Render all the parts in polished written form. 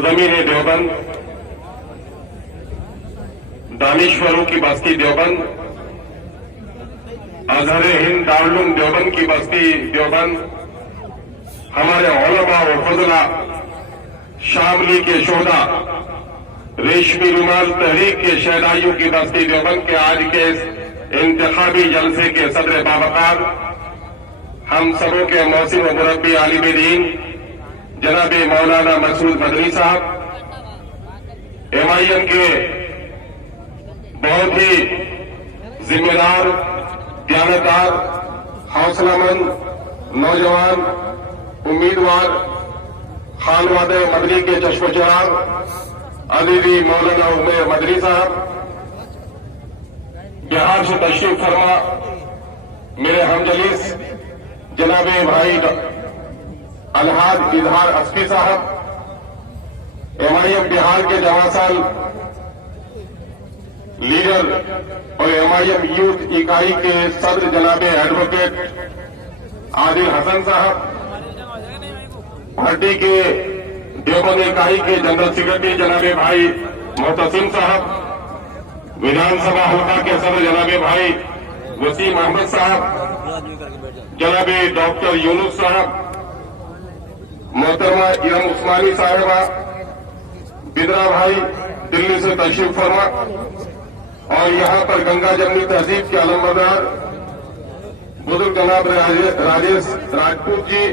सरजमीन देवबंद, दानिश्वरों की बस्ती देवबंद, अजहर हिंद दारुल देवबंद की बस्ती देवबंद, हमारे उलमा व फजला, शामली के शोधा, रेशमी रुमाल तहरीक के शहदाइयों की बस्ती देवबंद के आज के इस इंतखाबी जलसे के सदर बावकार, हम सबों के मौसिम व मुरब्बी आलिम दीन जनाब मौलाना मसूद मदनी साहब, MIM के बहुत ही जिम्मेदार, दयानतदार, हौसलामंद नौजवान उम्मीदवार, खानवादे मदनी के चश्मचराग अजीजी मौलाना उमर मदनी साहब, बिहार से तशरीफ फरमा मेरे हमजलीस जनाबे भाई अलहाज इजहार अस्फी साहब, MIM बिहार के जवासाल लीडर और MIM यूथ इकाई के सदर जनाबे एडवोकेट आदिल हसन साहब, पार्टी के देवबंद इकाई के जनरल सेक्रेटरी जनाबे भाई मोहतसिम साहब, विधानसभा हल्का के सदर जनाबे भाई वसीम अहमद साहब, जनाबे डॉक्टर यूनुस साहब, मोहतरमा इरम उस्मानी साहिबा, बिदरा भाई दिल्ली से तशरीफ फरमा और यहां पर गंगा जमनी तहजीब के अलमबरदार बुजुर्ग जनाब राजेश राजपूत जी,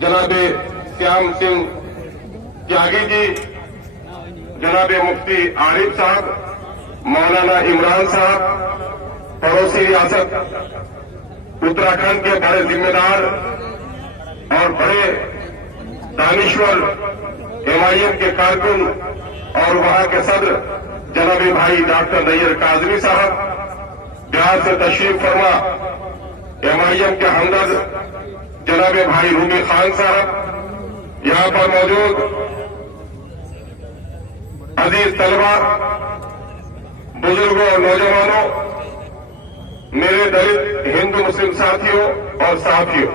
जनाबे श्याम सिंह त्यागी जी, जनाबे मुफ्ती आरिफ साहब, मौलाना इमरान साहब, पड़ोसी रियासत उत्तराखंड के बड़े जिम्मेदार और बड़े दानिश्वर MIM के कारकुन और वहां के सदर जनाबे भाई डॉक्टर नैयर काजमी साहब, बिहार से तशरीफ फरमा MIM के हमदर्द जनाबे भाई रूबी खान साहब, यहां पर मौजूद अजीज तलबा, बुजुर्गों और नौजवानों, मेरे दलित हिंदू मुस्लिम साथियों और साथियों,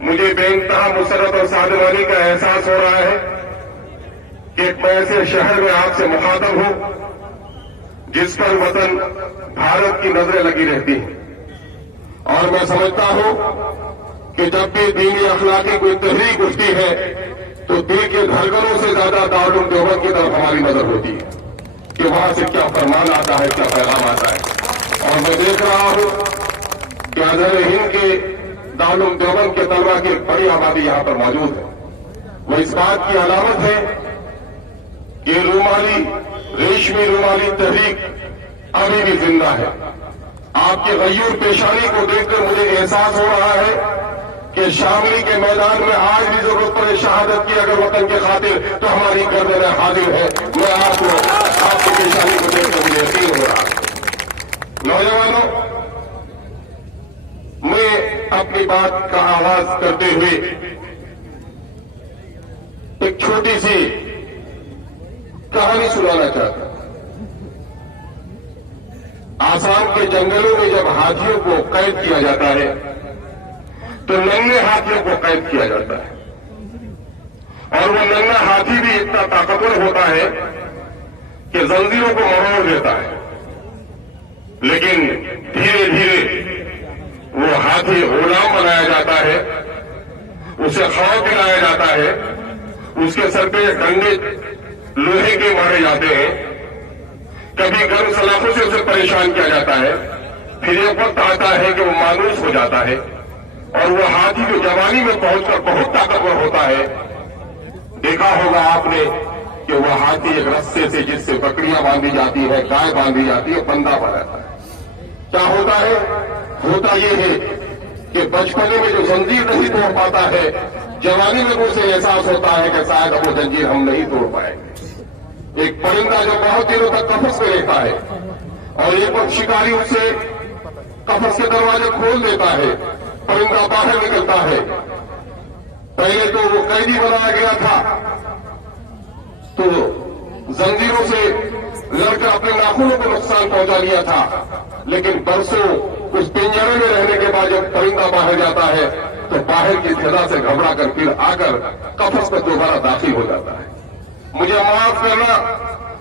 मुझे बेइंतहा मुसरत और सादवानी का एहसास हो रहा है कि एक ऐसे शहर में आपसे मुखातब हूं जिस पर वतन भारत की नजरें लगी रहती हैं और मैं समझता हूं कि जब भी दीनी अखलाकी कोई तहरीक उठती है तो दिल के धड़कनों से ज्यादा दारुल देवबंद की तरफ हमारी नजर होती है कि वहां से क्या फरमान आता है, क्या पैगाम आता है। और मैं देख रहा हूं कि अजहर हिंद के दारुल देवबंद के तलबा की एक बड़ी आबादी यहां पर मौजूद है। वो इस बात की अलामत है कि रेशमी रुमाली तहरीक अभी भी जिंदा है। आपके गयूर पेशानी को देखकर मुझे एहसास हो रहा है कि शामली के मैदान में आज भी जरूरत पड़े शहादत की अगर वतन के खातिर तो हमारी गर्दन हाजिर है। मैं आपकी पेशानी को देखकर मुझे यकीन हो रहा है। नौजवानों, मैं अपनी बात का आगाज करते हुए एक छोटी सी कहानी सुनाना चाहता हूं। आसाम के जंगलों में जब हाथियों को कैद किया जाता है तो नंगे हाथियों को कैद किया जाता है और वो नंगा हाथी भी इतना ताकतवर होता है कि जंजीरों को मरोड़ देता है, लेकिन धीरे धीरे वो हाथी गुलाम बनाया जाता है, उसे खौफ दिलाया जाता है, उसके सर पे डंडे लोहे के मारे जाते हैं, कभी गर्म सलाखों से उसे परेशान किया जाता है। फिर एक वक्त आता है कि वो मायूस हो जाता है और वो हाथी जो जवानी में पहुंचकर बहुत ताकतवर होता है। देखा होगा आपने कि वो हाथी एक रस्से से जिससे बकरियां बांधी जाती है, गाय बांधी जाती है, बंधा बनाता है। क्या होता है? होता ये है कि बचपने में जो जंजीर नहीं तोड़ पाता है, जवानी में उसे एहसास होता है कि शायद अब वो जंजीर हम नहीं तोड़ पाएंगे। एक परिंदा जो बहुत दिनों तक कफस में रहता है और एक वक्त शिकारी उसे कफस के दरवाजे खोल देता है, परिंदा बाहर निकलता है। पहले तो वो कैदी बनाया गया था तो जंजीरों से लड़कर अपने नाखूनों को नुकसान पहुंचा लिया था, लेकिन बरसों उस पिंजरे में रहने के बाद जब परिंदा बाहर जाता है तो बाहर की फिजा से घबरा कर फिर आकर कफस में दोबारा दाखिल हो जाता है। मुझे माफ करना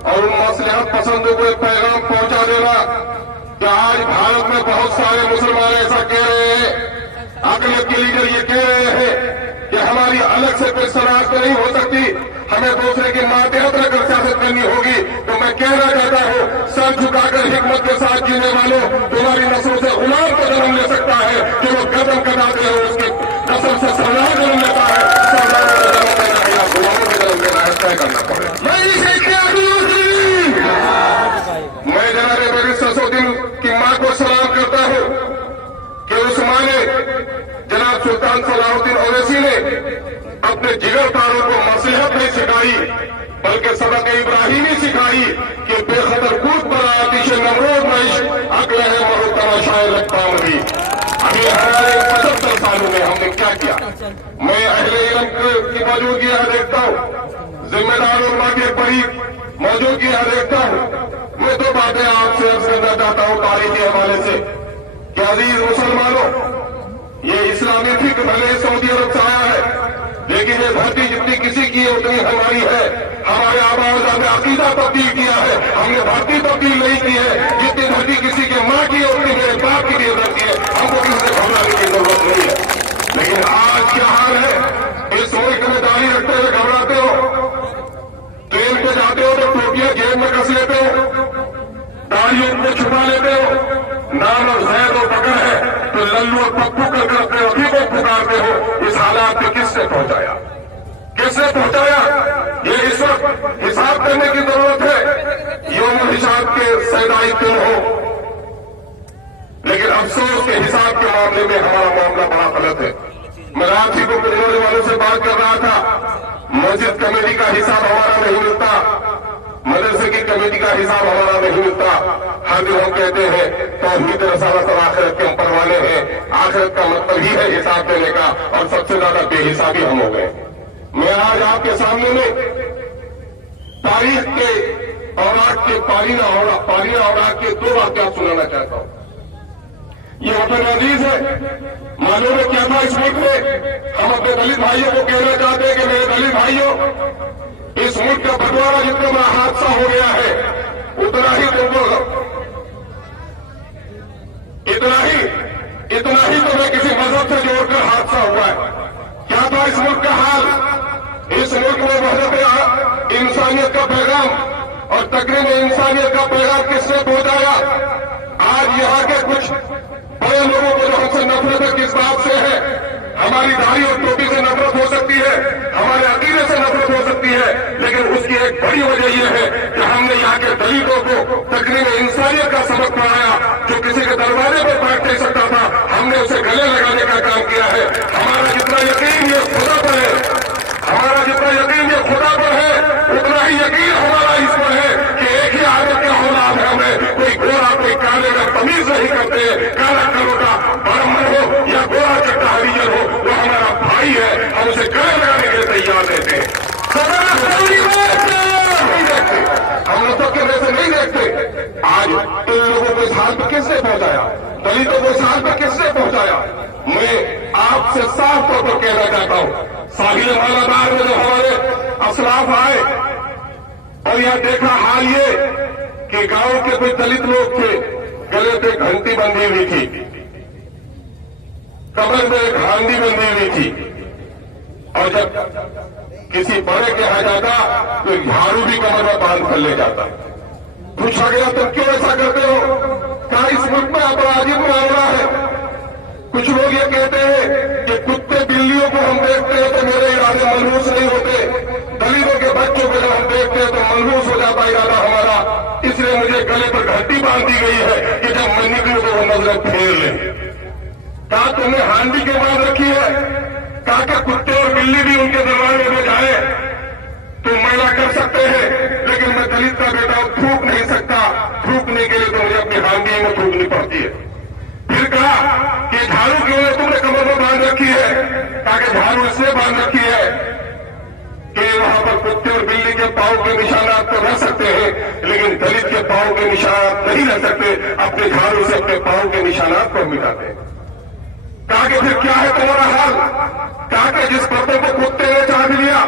और उन मसलहत पसंदों को एक पैगाम पहुंचा देना कि आज भारत में बहुत सारे मुसलमान ऐसा कह रहे हैं, अकलियत के लीडर ये कह रहे हैं कि हमारी अलग से कोई शनाख्त नहीं हो सकती, हमें दूसरे की मातहत रखकर सियासत करनी होगी। तो मैं कहना चाहता हूं, सर झुकाकर हिकमत के साथ जीने वालों, तुम्हारी नस्लों से गुलाम को जन्म ले सकता है, जो लोग कदम कटाते हैं उसकी नस्ल से सरदार जन्म लेता है। सरदारों का जन्म लेना है या गुलामों का जन्म लेना है, तय करना पड़ेगा। मैं जनाब बैरिस्टर ससुद्दीन की मां को सलाम करता हूं कि उस मां ने जनाब सुल्तान सलाहुद्दीन ओवैसी ने अपने जिगर तारों को मसलहत नहीं सिखाई बल्कि सबक इब्राहिमी सिखाई कि बेखतर कूद पर आतिश नमरूद मैश अकल है मरुतमा शायर रखता भी। अभी हमारे 75 सालों में हमने क्या किया? मैं अहले इल्म की मौजूदगी यहां देखता हूं, जिम्मेदार उलमा की बड़ी मौजूदगी यहां देखता हूं। मैं दो बातें आपसे अर्ज करना चाहता हूं तारीखी हवाले से कि अजीज मुसलमानों, ये इस्लामी फिक्र भले सऊदी अरब से आया है, लेकिन ये धरती जितनी किसी की है उतनी हमारी है। हमारे आबाद ने अकीदा तब्दील किया है, हमने धरती तब्दील नहीं की है। जितनी धरती किसी की मां की है उतनी मेरे बाप की भी धरती है, हमको किसी से घबराने की जरूरत नहीं है। लेकिन आज क्या हाल है, इस मुल्क में दाढ़ी रखते हुए घबराते हो, ट्रेन पे जाते हो तो टोपियां जेब में कस लेते हो, दाढ़ियों को छुपा लेते हो, नाम और जैद और बकर है तो लल्लू और पप्पू कर अपने रफी को पुकारते हो। इस हालात पे किसने पहुंचाया, किसने पहुंचाया? ये इस वक्त हिसाब करने की जरूरत है। यौम हिसाब के सैदाई तुम हो, लेकिन अफसोस के हिसाब के मामले में हमारा मामला बड़ा गलत है। मैं रात ही को कुछ वालों से बात कर रहा था, मस्जिद कमेटी का हिसाब हमारा नहीं मिलता, मदरसे की कमेटी का हिसाब हमारा नहीं मिलता। हर दिन हम कहते हैं तौहीद रसालत और आखिरत के हम परवाने हैं, आखिरत का मतलब ही है हिसाब देने का, और सबसे ज्यादा बेहिसाबी हम हो गए। मैं आज आपके सामने में तारीख के औरात के पारीना औरात के दो वाक़यात सुनाना चाहता हूं। ये वतन अजीज है, मालूम है क्या था इस मुल्क में? हम अपने दलित भाइयों को कहना चाहते हैं कि मेरे दलित भाइयों, इस मुल्क का बंटवारा जितना बड़ा हादसा हो गया है उतना ही तुमको इतना ही तुम्हें किसी मजहब से जोड़कर हादसा हुआ है। क्या था इस मुल्क का हाल? इस मुल्क में वहदत इंसानियत का पैगाम और तकरीम इंसानियत का पैगाम किसने पहुंचाया? आज यहाँ के कुछ बड़े लोगों को जो हमसे नफरत है किस बात से है? हमारी दाढ़ी और टोपी से नफरत हो सकती है, हमारे अकीदे से नफरत हो सकती है, लेकिन उसकी एक बड़ी वजह यह है कि हमने यहाँ के दलितों को तकरीब इंसानियत का सबक पढ़ाया। जो किसी के दरवाजे पर बैठ नहीं सकता था, हमने उसे गले लगाने का काम किया है। हमारा जितना यकीन ये खुदा पर है, हमारा जितना यकीन ये खुदा पर है, उतना ही यकीन हमारा इस पर है कि एक ही आदत का औलाद है हमें। कोई गोरा कोई काले का तमीज नहीं करते, काला कलोटा ब्राह्मण हो या गोरा चट्टा हरिजन हो, वो हमारा भाई है, हम उसे गले लगाने के लिए तैयार रहते हैं। हम नफरत के वैसे नहीं देखते। आज इन लोगों को इस हाल पर किसने पहुंचाया? दलितों को इस हाल पर किसने पहुंचाया? मैं आपसे साफ तौर पर कहना चाहता हूं, साहिल मालाबार में जो हमारे असलाफ आए और यहां देखा हाल ये कि गांव के कुछ दलित लोग थे, गले पे घंटी बंधी हुई थी, कमर में एक हांडी बंधी हुई थी, और जब किसी बड़े के यहां जाता तो झाड़ू भी कमर में बांध कर ले जाता। पूछा गया तुम क्यों ऐसा करते हो? क्या इस मुल्क में अपराधी मामला है? कुछ लोग ये कहते हैं कि कुत्ते बिल्लियों को हम देखते हैं तो मेरे इरादे मनहूस नहीं होते, दलितों के बच्चों को जब हम देखते हैं तो मनहूस हो जाता इरादा हमारा, इसलिए मुझे गले पर घंटी बांध दी गई है कि जब मैं निकलूं तो वो नजर फेर ले। कहा तुमने हांडी क्यों बांध रखी है? कहा कि कुत्ते और बिल्ली भी उनके दरवाजे में जाए तो मैला कर सकते हैं, लेकिन मैं दलित का बेटा थूक नहीं सकता, थूकने के लिए तो मुझे अपनी हांडी में थूकनी पड़ती है। फिर कहा कि झाड़ू क्यों तुमने कमर में बांध रखी है? कहा कि झाड़ू इसलिए बांध रखी है کہ वहां पर कुत्ते और बिल्ली के पांव के निशानात तो रह सकते हैं, लेकिन दलित के पांव के निशानात नहीं रह सकते। अपने झाड़ू से अपने पांव के निशानात को मिटाते। कहा कि फिर क्या है तुम्हारा हाल? कहा कि जिस बर्तन को कुत्ते ने चाट लिया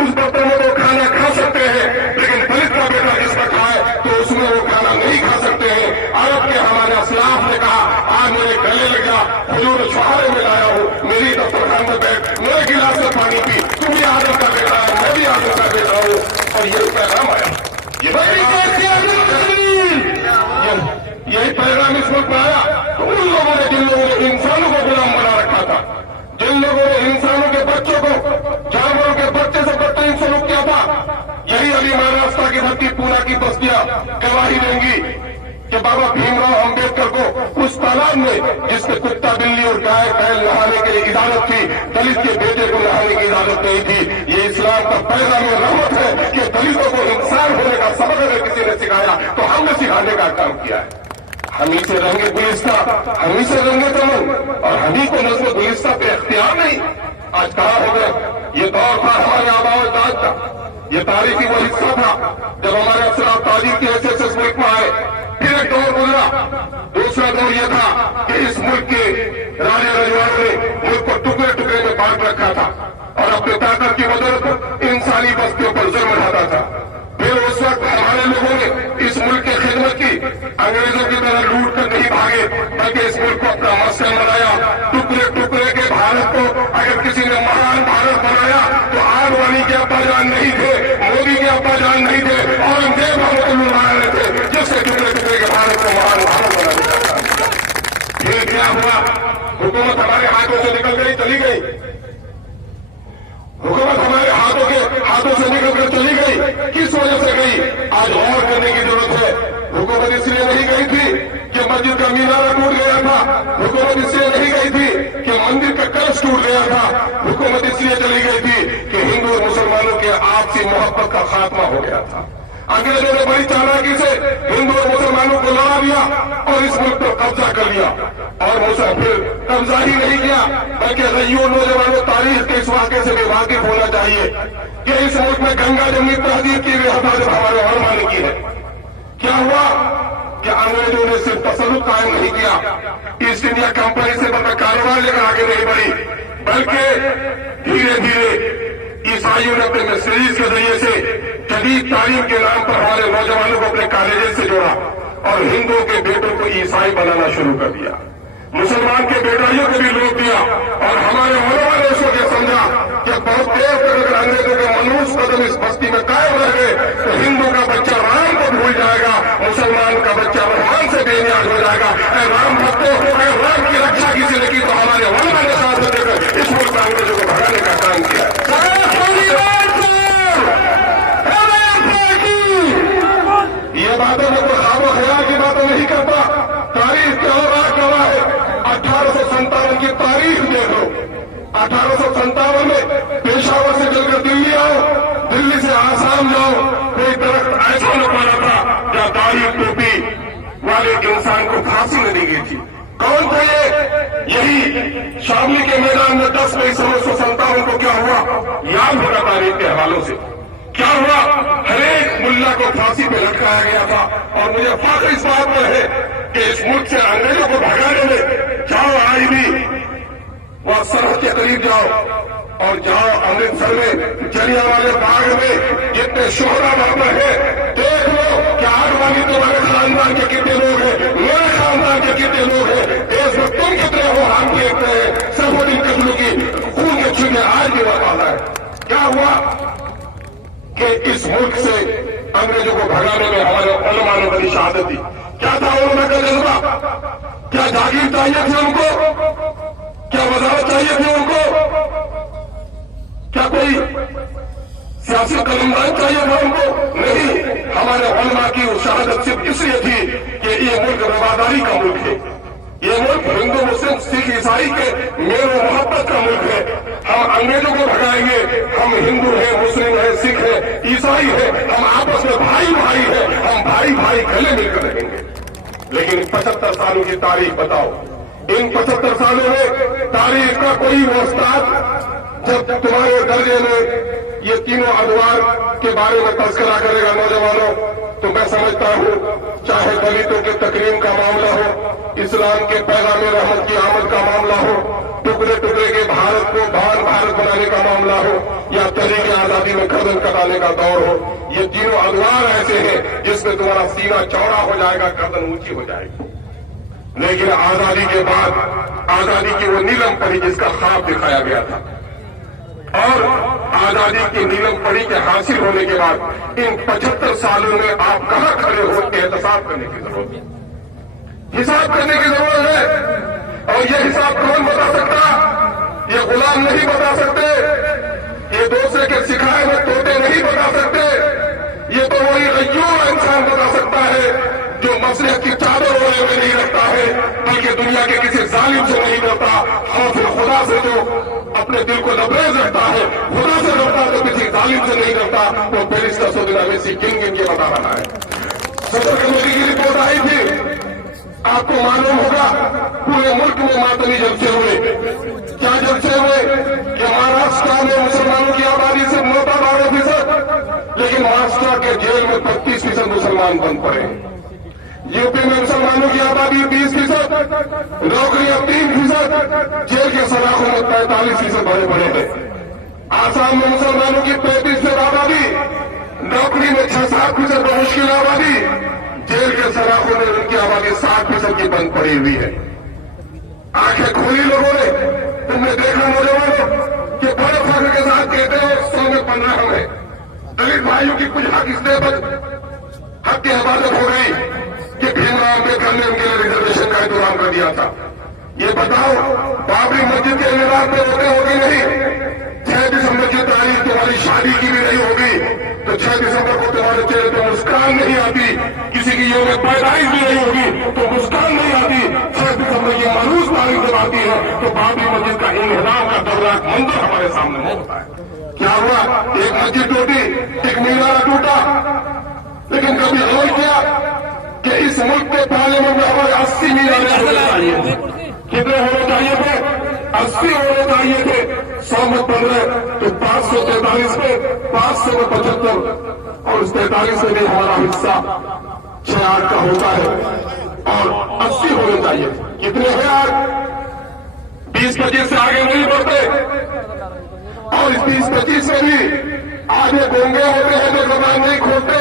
उस बर्तन में वो खाना खा सकते हैं, लेकिन दलित का बेटा जिसमें खाए तो उसमें वो खाना नहीं खा सकते हैं। अरब के हमारे असलाफ ने कहा आज मेरे गले लग जा, हुजूर शुहारे में लाया हूं, मेरी दस्तरखान में बैठ, मेरे गिलास में पानी पी, तू भी आदम का बेटा है, मैं भी आदम का बेटा हूं। और यही पैगाम आया, यही पैगाम इस वक्त आया। तो उन लोगों ने जिन लोगों ने इंसानों को गुलाम बना रखा था, जिन लोगों ने इंसानों के बच्चों को जानवरों के बच्चे से बदतरीन सलूक किया था, यही अली महाराष्ट्र की धरती पूना की बस्तियां गवाही देंगी कि बाबा भीमराव अम्बेडकर को उस तालाब में जिसमें कुत्ता बिल्ली और गाय बैल नहाने के लिए इजाजत थी, दलित के बेटे को नहाने की इजाजत नहीं थी। ये इस्लाम का पैगाम रहमत है कि दलितों को इंसान होने का सबक अगर किसी ने सिखाया तो हमने सिखाने का काम किया है। हम ही से रहेंगे गुलिस्ता, हम ही से रहेंगे चमन, और हम ही को नस्ल गुलिस्ता पे इख्तियार नहीं। आज कहाँ हो गए? ये दौर था हमारे आबाओ अजदाद का, ये तारीखी वो हिस्सा था जब हमारे असराफ ताजीर के एसएसएस मुल्क में आए। फिर एक दौर गुजरा, दूसरा दौर यह था कि इस मुल्क के राजा रजवाड़ों ने मुल्क को टुकड़े टुकड़े में बांट रखा था और अपने ताकत की बदौलत इंसानी बस्तियों पर जुल्म ढाता था। फिर उस वक्त हमारे लोगों ने इस मुल्क की खिदमत की, अंग्रेजों की तरह लूट कर नहीं भागे, बल्कि इस मुल्क को अपना मस्कन बनाया। टुकड़े टुकड़े के भारत को अगर किसी ने महान भारत बनाया तो आडवाणी के अब्बाजान नहीं थे, मोदी के अब्बाजान नहीं थे, औरंगजेब रहमतुल्लाह थे जिससे टुकड़े टुकड़े के भारत को महान भारत बना दिया। फिर क्या हुआ? हुकूमत हमारे हाथों से निकल गई, चली गई। हुकूमत हमारे हाथों से निकल कर चली गई। किस वजह से गई? आज और करने की जरूरत है। हुकूमत इसलिए नहीं गई थी कि मस्जिद का मीनारा टूट गया था, हुकूमत इसलिए नहीं गई थी कि मंदिर का कलश टूट गया था, हुकूमत इसलिए चली गई थी कि हिंदू और मुसलमानों के आपसी मोहब्बत का खात्मा हो गया था। अंग्रेजों ने बड़ी चालाकी से हिंदू और मुसलमानों को लड़ा दिया और इस मुल्क पर कब्जा कर लिया। और फिर कब्जा ही नहीं किया, बल्कि रईयों नौजवानों तारीख के इस वाक़े से भी वाकिफ होना चाहिए कि इस मुल्क में गंगा जमनी तहजीब की हिफाजत हमारे उलमा ने की है। क्या हुआ कि अंग्रेजों ने सिर्फ तसल्लुत कायम नहीं किया, ईस्ट इंडिया कंपनी से बड़ा कारोबार लेकर आगे नहीं बढ़ी, बल्कि धीरे धीरे ईसाइयों ने अपने मिशनरीज के जरिए से जदीद तालीम के नाम पर हमारे नौजवानों को अपने कॉलेजेस से जोड़ा और हिंदुओं के बेटों को ईसाई बनाना शुरू कर दिया, मुसलमान के बेटाइयों को भी रोक दिया। और हमारे उलमा ने इसको क्या समझा कि बहुत देर तक अगर अंग्रेजों के मनूस कदम इस बस्ती में कायम रह गए तो हिंदू का बच्चा राम को भूल जाएगा, मुसलमान का बच्चा रहमान से बेनियाज हो जाएगा। राम भक्तों अगर राम की रक्षा किसी ने की तो हमारे उलमा ने साथ देकर इस मुल्क में अंग्रेजों को भगाने का काम किया। ये बातें मैं कोई ख्वाब ख्याल की बातें नहीं करता, तारीख के और गवाह है। 1857 की तारीख देख लो। 1857 में पेशावर से चलकर दिल्ली आओ, दिल्ली से आसाम जाओ, कोई दरख्त ऐसा न पड़ा था जहां दाढ़ी टोपी वाले इंसान को फांसी नहीं दी गई थी। कौन थे ये? यही शामली के मैदान में 10 मई 1957 को क्या हुआ याद होगा तारीख के हवालों से। क्या हुआ? हर एक मुल्ला को फांसी पे लटकाया गया था। और मुझे फख्र इस बात पर है कि इस मुल्क से अंग्रेजों को भगाने में जाओ, आज भी वहां सरहद के करीब जाओ और जाओ अमृतसर में जलियांवाले बाग में जितने शोहरा वहां पर है, देख लो कि आडवाणी तुम्हारे खानदान के कितने लोग हैं, मेरे खानदान के कितने लोग हैं, देश में तुम कितने हो, हम देखते हैं। सरहुद्दीन कत्ल की खून के छींटे आज भी बर्बाद है। क्या हुआ कि इस मुल्क से अंग्रेजों को भगाने में हमारे उलमा ने बड़ी शहादत दी। क्या था उलमा का जज्बा? क्या जागीर चाहिए थी उनको? क्या वजारत चाहिए थी उनको? क्या कोई सियासी कलमदान चाहिए था उनको? नहीं, हमारे उलमा की शहादत सिर्फ इसलिए थी कि ये मुल्क रवादारी का मुल्क है, ये मुल्क हिंदू मुस्लिम सिख ईसाई के मेल मोहब्बत का मुल्क है। हम अंग्रेजों को भगाएंगे, हम हिंदू हैं, मुस्लिम हैं, सिख हैं, ईसाई हैं, हम आपस में भाई भाई हैं, हम भाई भाई गले मिलकर रहेंगे। लेकिन 75 सालों की तारीख बताओ, इन 75 सालों में तारीख का कोई उस्ताद जब तुम्हारे दर्जे में یہ تینوں ادوار کے بارے میں تذکرہ کرے گا نوجوانوں، تو میں سمجھتا ہوں چاہے دلتوں کے تکریم کا معاملہ ہو، اسلام کے پیغام رحمت کی آمد کا معاملہ ہو، ٹکڑے ٹکڑے کے بھارت کو بھارت بنانے کا معاملہ ہو، یا تحریک آزادی میں گردن کٹانے کا دور ہو، یہ تینوں ادوار ایسے ہیں جس میں تمہارا سینہ چوڑا ہو جائے گا، گردن اونچی ہو جائے گی۔ لیکن آزادی کے بعد آزادی کی وہ نیلم پری جس کا خواب دکھایا گیا تھا، اور آزادی کی نیلم پری کے حاصل ہونے کے بعد ان 75 سالوں میں آپ کہاں کھڑے ہو کے احتساب کرنے کی ضرورت ہے، حساب کرنے کی ضرورت ہے۔ اور یہ حساب کون بتا سکتا؟ یہ غلام نہیں بتا سکتے، یہ دوسرے کے سکھائے ہوئے طوطے نہیں بتا سکتے، یہ تو وہی غیور انسان بتا سکتا ہے جو مصلحت کی چادر اوڑھے ہوئے نہیں رکھتا ہے، بلکہ دنیا کے کسی ظالم سے نہیں ڈرتا، خوف خدا سے جو اپنے دل کو لبریز رکھتا ہے، خدا سے ڈرتا تو کسی ظالم سے نہیں ڈرتا۔ وہ بیرسٹر سعودی اویسی گن گن کے بتا رہا ہے۔ صدر کمیٹی کی رپورٹ آئی تھی، آپ کو معلوم ہوگا پورے ملک میں ماتمی جلسے ہوئے۔ کیا جلسے ہوئے کہ مہاراشٹر میں مسلمانوں کی آبادی سے 12%، لیکن مہاراشٹر کے جیل میں 32% مسلمان بند پڑے۔ یو پی میں مسلمانوں کی آبادی 20%، نوکریاں 3%، جیل کے سلاخوں میں 45% بڑے ہیں۔ آسام میں مسلمانوں کی 35% آبادی، نوکری میں 6-7% بمشکل آبادی، جیل کے سلاخوں میں ان کی آبادی 60% کی بند پڑی ہوئی ہے۔ آنکھیں کھولی لوگوں نے، تم نے دیکھا نوجوانوں کہ بڑے فخر کے ساتھ کہتے ہیں 100 میں 15 ہم ہیں۔ دلت بھائیوں کی کچھ حق کی حفاظت ہو گئی کہ بھیم راؤ امبیڈکر نے ان کے لیے ریزرویشن کا انتظام کر دیا تھا۔ یہ بتاؤ بابری مسجد کے میدان پہ روتے ہوگی نہیں؟ 6 دسمبر کی تاریخ تمہاری شادی کی بھی نہیں ہوگی تو 6 دسمبر کو تمہارے چہرے پہ مسکان نہیں آتی، کسی کی یوم پیدائش بھی نہیں ہوگی تو مسکان نہیں آتی۔ 6 دسمبر کی مانوس تاریخ جب آتی ہے تو بابری مسجد کا انہدام کا دردناک منظر ہمارے سامنے ہوتا ہے۔ کیا ہوا؟ ایک مسجد ٹوٹی، ایک مینارہ ٹوٹا، لیکن کبھی غور کیا کہ اس ملک کے پارلیمنٹ میں ہمارے 80 مینارے ہونے چاہیے۔ کتنے ہونے چاہیے تھے؟ 80 ہونے چاہیے تھے۔ 100 میں 15 تو 543 پہ 500 میں 75، اور اس 43 میں بھی ہمارا حصہ 6-8 کا ہوتا ہے، اور 80 ہونے چاہیے۔ کتنے ہیں آج؟ 20-25 سے آگے نہیں بڑھتے، اور اس 20-25 میں بھی آگے گونگے ہوتے ہیں جو زبان نہیں کھولتے،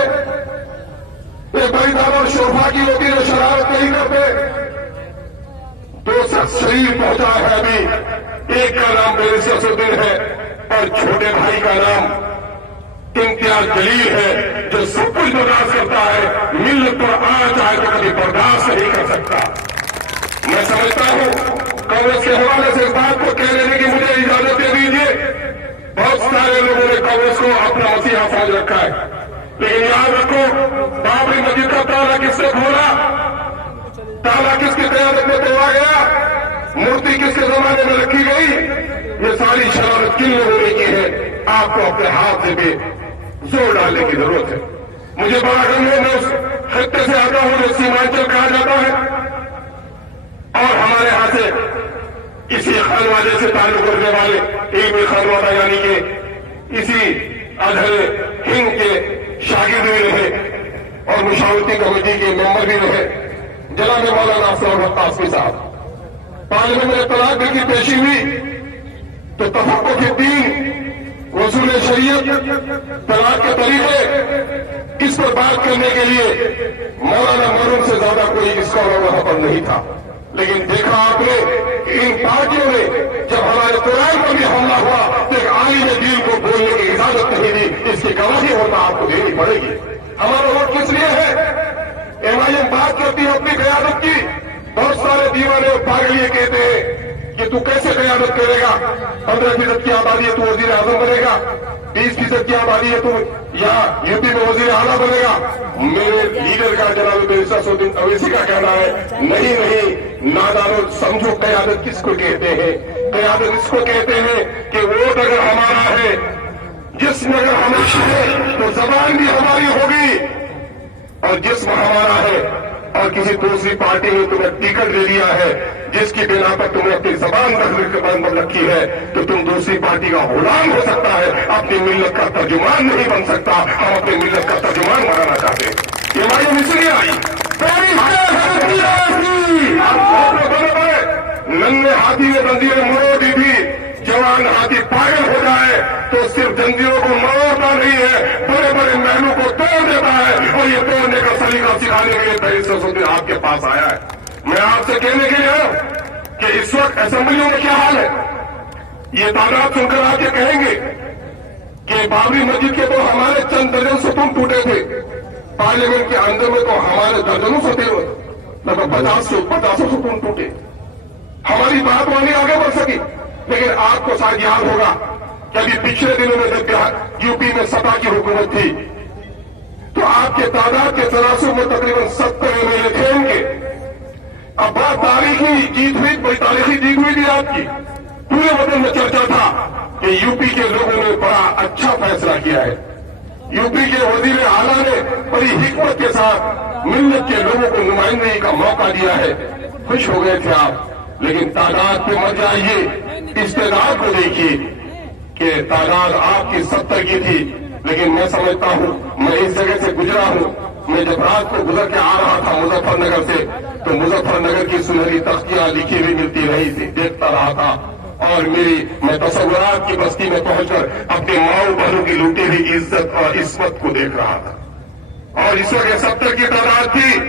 ایک بڑی دار اور شوبھا کی ہوتی ہے شرارت نہیں کرتے۔ 2 شخص شہید پہنچا ہے ابھی، ایک کا نام بیرسٹر سعودی ہے اور چھوٹے بھائی کا نام امتیاز جلیل ہے، جو سب کچھ برداشت کرتا ہے، ملت پر آنا چاہے تو کبھی برداشت نہیں کر سکتا۔ میں سمجھتا ہوں کانگریس کے حوالے سے اس بات کو کہہ لینے کی مجھے اجازت دے دیجیے، بہت سارے لوگوں نے کانگریس کو اپنا مسیحا سمجھ رکھا ہے، لیکن یاد رکھو بابری مسجد کا تالا کس نے کھولا؟ تالا کس کی قیادت میں توڑا گیا؟ مورتی کس کے زمانے میں رکھی گئی؟ یہ ساری شرارت کن لوگوں نے کی ہے؟ آپ کو اپنے ہاتھ سے بھی زور ڈالنے کی ضرورت ہے۔ مجھے بڑا غم ہے، میں اس خطے سے آتا ہوں جو سیمانچل کہا جاتا ہے، اور ہمارے یہاں سے اسی خانوادے سے تعلق رکھنے والے علمی خانوادہ یعنی کہ اسی ازہر ہند کے شاگرد بھی رہے اور مشاورتی کمیٹی کے ممبر بھی رہے جناب مولانا افضل قاسمی صاحب۔ پارلیمنٹ میں طلاق بل کی پیشی ہوئی تو تفقہ کے دین، اصول شریعت، طلاق کے طریقے، اس پر بات کرنے کے لیے مولانا مرحوم سے زیادہ کوئی اسکالر وہاں پر نہیں تھا، لیکن دیکھا آپ نے کہ ان پارٹیوں نے جب ہمارے قرآن پر بھی حملہ ہوا تو ایک عالم دین کو بولنے کی اجازت نہیں دی، اس کی گواہی ہوتا آپ کو دینی پڑے گی۔ ہمارا ووٹ کس لیے ہے؟ ایم آئی ایم بات کرتی ہے اپنی قیادت کی، بہت سارے دیوانے اور پاگل یہ کہتے ہیں کہ تو کیسے قیادت کرے گا؟ 15% کی آبادی ہے تو وزیر اعظم بنے گا، 20% کی آبادی ہے تو یہاں یو پی میں وزیر اعلیٰ بنے گا۔ میرے لیڈر کا جناب بیرسٹر سعودی اویسی کا کہنا ہے نہیں، نادانو سمجھو قیادت کس کو کہتے ہیں؟ قیادت اس کو کہتے ہیں کہ ووٹ اگر ہمارا ہے، جسم اگر ہمارا ہے تو زبان بھی ہماری ہوگی، اور جسم ہمارا ہے اور کسی دوسری پارٹی نے تمہیں ٹکٹ دے دیا ہے جس کی بنا پر تم نے اپنی زبان بند رکھی ہے تو تم دوسری پارٹی کا غلام ہو سکتا ہے، اپنی ملت کا ترجمان نہیں بن سکتا۔ ہم اپنی ملت کا ترجمان بنانا چاہتے ہیں۔ یہ مایوس اس لیے آئی ننھے ہاتھی نے زنجیریں موڑ دی تھی، جوان ہاتھی پاگل ہو جائے تو صرف زنجیروں کو موڑتا نہیں ہے، بڑے بڑے محلوں کو توڑ دیتا ہے، اور یہ توڑنے کا سلیقہ سکھانے کے لیے تحریر آپ کے پاس آیا ہے۔ میں آپ سے کہنے کے لیے ہوں کہ اس وقت اسمبلیوں میں کیا حال ہے، یہ تعداد سن کر آپ یہ کہیں گے کہ بابری مسجد کے تو ہمارے چند درجن ستون ٹوٹے تھے، پارلیمنٹ کے اندر میں تو ہمارے درجنوں لگ بھگ 50 ستون ٹوٹے، ہماری بات وہاں آگے بڑھ سکی۔ لیکن آپ کو شاید یاد ہوگا کہ ابھی پچھلے دنوں میں جب یو پی میں سپا کی حکومت تھی تو آپ کے تعداد کے تناسب میں تقریباً 70 MLA تھے ان کے۔ اب بڑا تاریخی جیت ہوئی، بڑی تاریخی جیت ہوئی تھی آپ کی، پورے وطن میں چرچا تھا کہ یو پی کے لوگوں نے بڑا اچھا فیصلہ کیا ہے، یو پی کے وزیر اعلیٰ نے بڑی حکمت کے ساتھ ملت کے لوگوں کو نمائندگی کا موقع دیا ہے، خوش ہو گئے تھے آپ۔ لیکن تعداد پہ مت جائیے، استعداد کو دیکھیے کہ تعداد آپ کی 70 کی تھی، لیکن میں سمجھتا ہوں، میں اس جگہ سے گزرا ہوں، میں جب رات کو گزر کے آ رہا تھا مظفر نگر سے تو مظفر نگر کی سنہری تختیاں لکھی ہوئی ملتی رہی تھی، دیکھتا رہا تھا، اور میں تصورات کی بستی میں پہنچ کر اپنے ماؤں بہنوں کی لوٹی ہوئی عزت اور عصمت کو دیکھ رہا تھا۔ اور اس وقت 70 کی تعداد تھی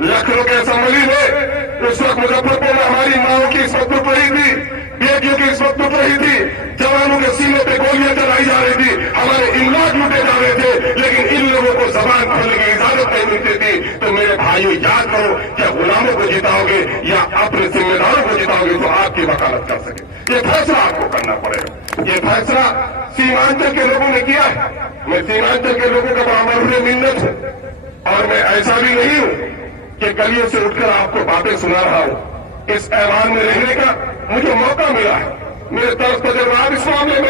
لکھنؤ کے اسمبلی میں، اس وقت مظفر پور میں ہماری ماؤں کی عصمت ٹوٹ رہی تھی، بیٹیوں کی عصمت ٹوٹ رہی تھی، جوانوں کے سینے پہ گولیاں چلائی جا رہی تھی، ہمارے املاک لوٹے جا رہے تھے، لیکن ان لوگوں کو زبان کھولنے کی اجازت نہیں ملتی تھی۔ تو میرے بھائیوں یاد کرو کہ غلاموں کو جتاؤ گے یا اپنے ذمہ داروں کو جتاؤ گے تو آپ کی وکالت کر سکے، یہ فیصلہ آپ کو کرنا پڑے گا۔ یہ فیصلہ سیمانچل کے لوگوں نے کیا ہے، میں سیمانچل کے لوگوں کا بڑا مرہون منت ہوں، اور میں ایسا بھی نہیں ہوں کہ گلیوں سے اٹھ کر آپ کو باتیں سنا رہا ہوں۔ اس ایوان میں رہنے کا مجھے موقع ملا ہے، میرے طرف تجربات اس معاملے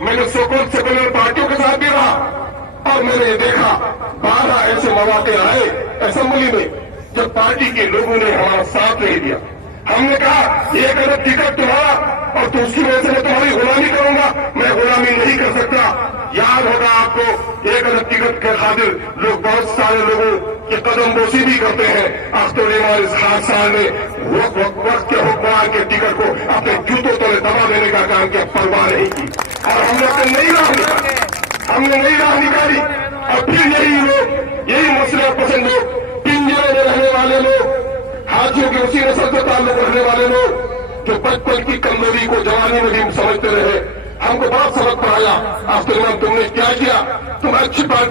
میں نے سیکولر پارٹیوں کے ساتھ بھی رہا، اور میں نے یہ دیکھا 12 ایسے مواقع آئے اسمبلی میں جب پارٹی کے لوگوں نے ہمارا ساتھ نہیں دیا۔ ہم نے کہا ایک اگر ٹکٹ تمہارا اور تو اس کی وجہ سے میں تمہاری غلامی کروں گا، میں غلامی نہیں کر سکتا۔ یاد ہوگا آپ کو ایک اگر ٹکٹ کے خاطر لوگ بہت سارے لوگوں کی قدم بوسی بھی کرتے ہیں۔ اختر اس حادثہ نے وقت کے حکمران کے ٹکٹ کو اپنے جوتوں تلے دبا دینے کا کام کیا، پرواہ نہیں کی، اور ہم نے اپنے نئی راہ نکالی، اور پھر یہی مسئلہ پسند لوگ، پنجرے میں رہنے والے لوگ، ہاتھیوں کی اسی نسل سے تعلق رکھنے والے لوگ جو بچپن کی کمزوری کو جوانی میں بھی سمجھتے رہے، ہم کو بڑا سبق پڑھایا۔ آخر تم نے کیا کیا، تم اچھی بات